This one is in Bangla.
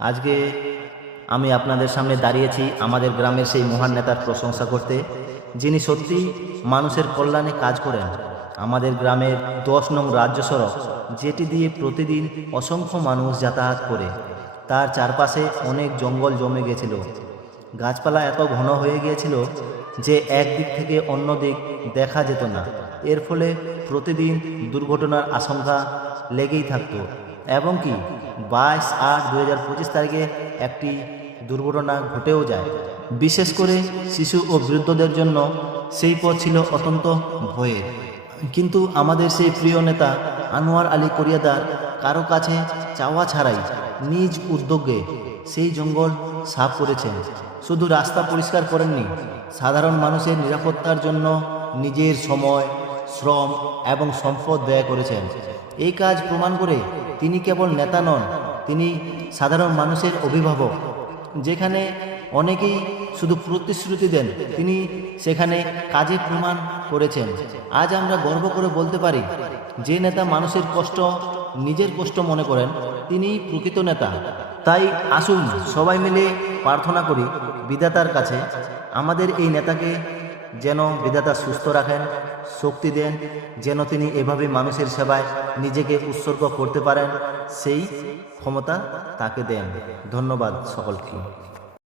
আজকে আমি আপনাদের সামনে দাঁড়িয়েছি আমাদের গ্রামের সেই মহান নেতার প্রশংসা করতে, যিনি সত্যি মানুষের কল্যাণে কাজ করেন। আমাদের গ্রামের 10 নং রাজ্য সড়ক, যেটি দিয়ে প্রতিদিন অসংখ্য মানুষ যাতায়াত করে, তার চারপাশে অনেক জঙ্গল জমে গেছিল। গাছপালা এত ঘন হয়ে গিয়েছিল যে একদিক থেকে অন্য দিক দেখা যেত না। এর ফলে প্রতিদিন দুর্ঘটনার আশঙ্কা লেগেই থাকতো। এবং কি 22/8/2025 তারিখে একটি দুর্ঘটনা ঘটেও যায়। বিশেষ করে শিশু ও বৃদ্ধদের জন্য সেই পথ ছিল অত্যন্ত ভয়ের। কিন্তু আমাদের সেই প্রিয় নেতা আনোয়ার আলী করিয়াদার কারো কাছে চাওয়া ছাড়াই নিজ উদ্যোগে সেই জঙ্গল সাফ করেছেন। শুধু রাস্তা পরিষ্কার করেননি, সাধারণ মানুষের নিরাপত্তার জন্য নিজের সময়, শ্রম এবং সম্পদ ব্যয় করেছেন। এই কাজ প্রমাণ করে তিনি কেবল নেতা নন, তিনি সাধারণ মানুষের অভিভাবক। যেখানে অনেকেই শুধু প্রতিশ্রুতি দেন, তিনি সেখানে কাজে প্রমাণ করেছেন। আজ আমরা গর্ব করে বলতে পারি, যে নেতা মানুষের কষ্ট নিজের কষ্ট মনে করেন, তিনিই প্রকৃত নেতা। তাই আসুন সবাই মিলে প্রার্থনা করি বিধাতার কাছে, আমাদের এই নেতাকে যেন বিধাতা সুস্থ রাখেন, শক্তি দেন, যেন তিনি এভাবে মানুষের সেবায় নিজেকে উৎসর্গ করতে পারেন, সেই ক্ষমতা তাকে দেন। ধন্যবাদ সকলকে।